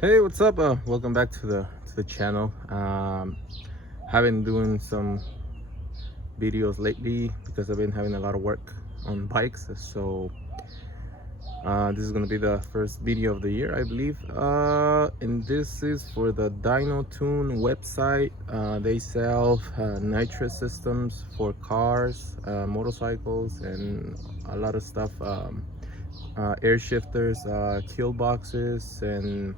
Hey, what's up? Welcome back to the channel. I've been doing some videos lately because I've been having a lot of work on bikes. So this is gonna be the first video of the year, I believe. And this is for the Dynotune website. They sell nitrous systems for cars, motorcycles, and a lot of stuff. Air shifters, kill boxes, and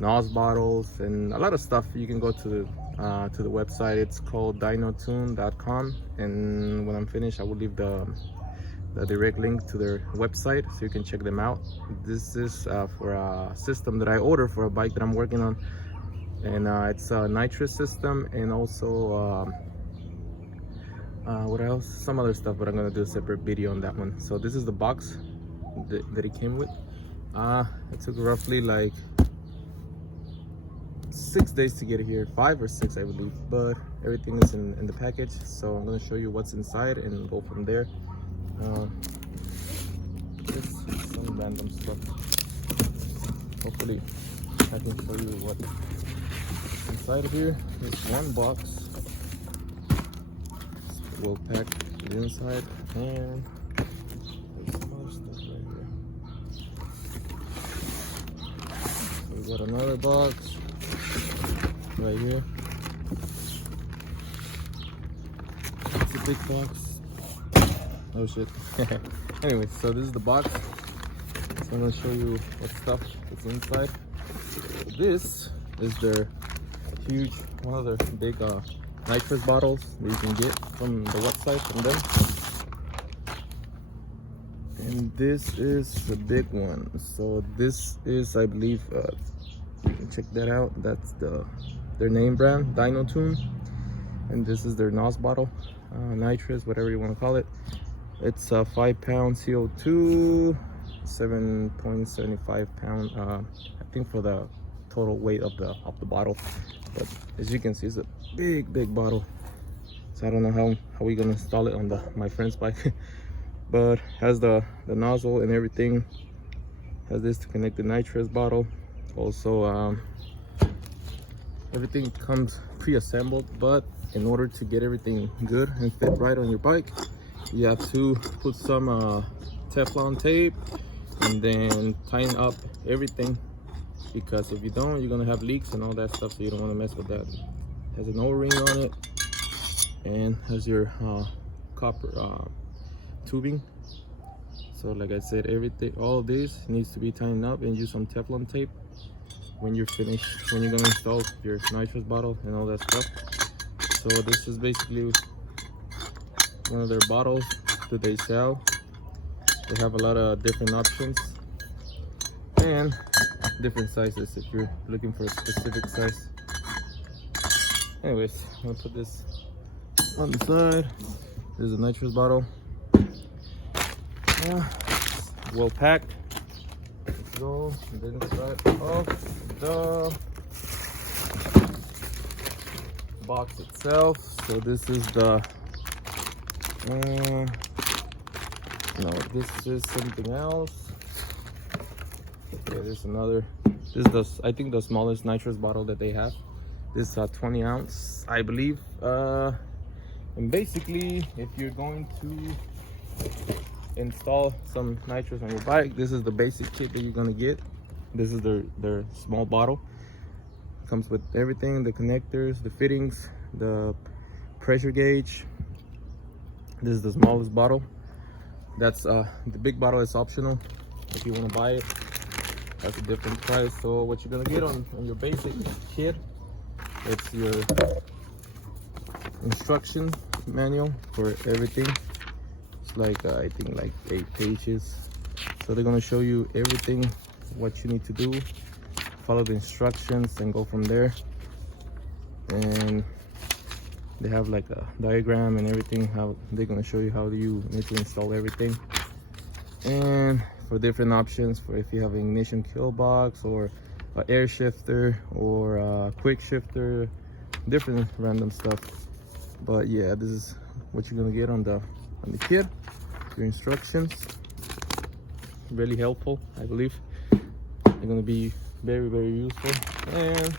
NOS bottles, and a lot of stuff. You can go to the website. It's called Dynotune.com, and when I'm finished I will leave the direct link to their website so you can check them out. This is for a system that I ordered for a bike that I'm working on, and it's a nitrous system, and also what else, some other stuff, but I'm gonna do a separate video on that one. So this is the box that it came with. It took roughly like 6 days to get it here, 5 or 6 I believe, but everything is in the package. So I'm going to show you what's inside and go from there. Just some random stuff. Hopefully I can show you what's inside of here. There's one box, we'll pack the inside, and there's some other stuff right here. So we got another box right here. It's a big box. Oh shit. Anyway, so this is the box. So I'm gonna show you what stuff is inside. This is their huge, one of their big nitrous bottles that you can get from the website from them. And this is the big one. So this is, I believe, you can check that out. That's their name brand, Dynotune, and this is their NOS bottle, nitrous, whatever you want to call it. It's a 5-pound CO2, 7.75 pound, I think, for the total weight of the bottle. But as you can see, it's a big bottle. So I don't know how we're gonna install it on my friend's bike. But has the nozzle and everything. Has this to connect the nitrous bottle. Also, everything comes pre-assembled, but in order to get everything good and fit right on your bike, you have to put some Teflon tape and then tighten up everything, because if you don't, you're gonna have leaks and all that stuff, so you don't want to mess with that. It has an O-ring on it and has your copper tubing. So like I said, everything, all of this needs to be tightened up, and use some Teflon tape when you're finished, when you're gonna install your nitrous bottle and all that stuff. So this is basically one of their bottles that they sell. They have a lot of different options and different sizes if you're looking for a specific size. Anyways, I'm gonna put this on the side. This is a nitrous bottle. Well packed. Let's go. And then start off the box itself. So this is the no, this is something else. Okay, there's another. This is I think the smallest nitrous bottle that they have. This is a 20 ounce, I believe. And basically, if you're going to install some nitrous on your bike, this is the basic kit that you're gonna get. This is their small bottle. Comes with everything: the connectors, the fittings, the pressure gauge. This is the smallest bottle. That's the big bottle is optional if you want to buy it. That's a different price. So what you're gonna get on your basic kit, it's your instruction manual for everything. It's like I think like 8 pages. So they're gonna show you everything, what you need to do, follow the instructions, and go from there. And they have like a diagram and everything, how they're gonna show you how you need to install everything. And for different options, for if you have an ignition kill box, or an air shifter, or a quick shifter, different random stuff. But yeah, this is what you're gonna get on the kit. Your instructions, really helpful, I believe. They're gonna be very, very useful. And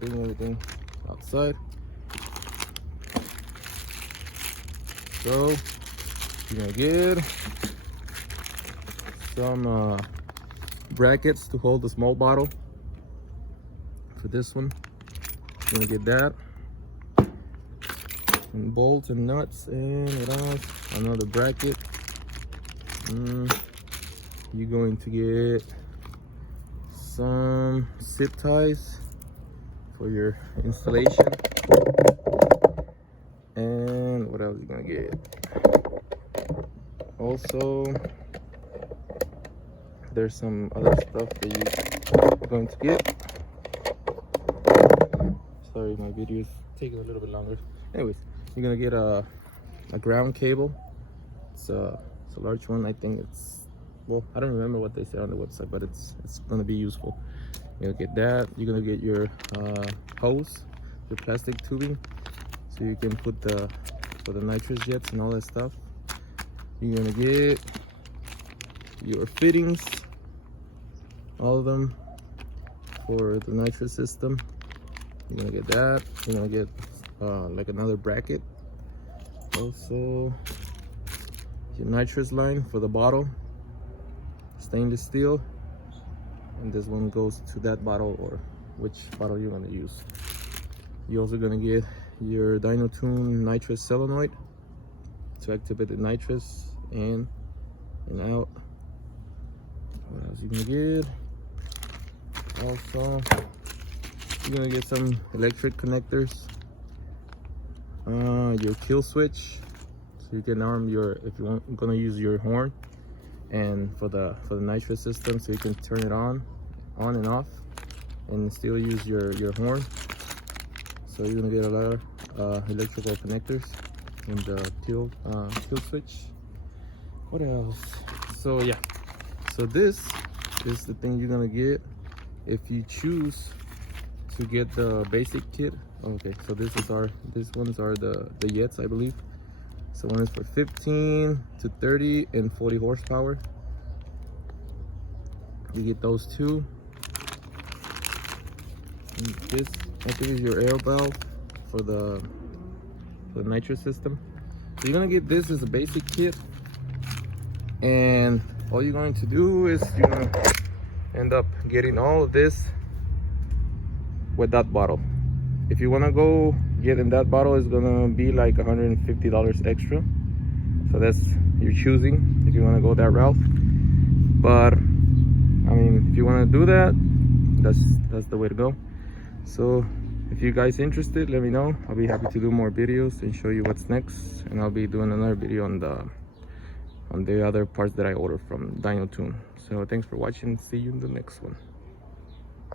bring everything outside. So you're gonna get some brackets to hold the small bottle. For this one, you're gonna get that, and bolts and nuts, and what else? Another bracket. You're going to get some zip ties for your installation. And what else are you gonna get? Also, there's some other stuff that you're going to get. Sorry, my video is taking a little bit longer. Anyways, you're gonna get a ground cable. It's a large one. I think it's, well, I don't remember what they say on the website, but it's gonna be useful. You're gonna get that. You're gonna get your hose, your plastic tubing, so you can put for the nitrous jets and all that stuff. You're gonna get your fittings, all of them for the nitrous system. You're gonna get that. You're gonna get like another bracket. Also, your nitrous line for the bottle, stainless steel, and this one goes to that bottle, or which bottle you're gonna use. You're also gonna get your Dynotune Nitrous solenoid to activate the nitrous in and out. What else you gonna get? Also, you're gonna get some electric connectors, your kill switch, so you can arm your, if you want, gonna use your horn, and for the nitrous system, so you can turn it on and off, and still use your horn. So you're gonna get a lot of electrical connectors and the kill switch. What else? So yeah, so this is the thing you're gonna get if you choose to get the basic kit. Okay, so these ones are the jets, I believe. So one is for 15 to 30 and 40 horsepower. You get those two. And this, I think, is your air valve for the nitrous system. So you're gonna get this as a basic kit, and all you're going to do is you're gonna end up getting all of this with that bottle. If you want to go get in that bottle, it's gonna be like $150 extra, so that's you're choosing if you want to go that route. But I mean, if you want to do that, that's the way to go. So if you guys interested, let me know. I'll be happy to do more videos and show you what's next, and I'll be doing another video on the other parts that I ordered from Dynotune. So thanks for watching. See you in the next one.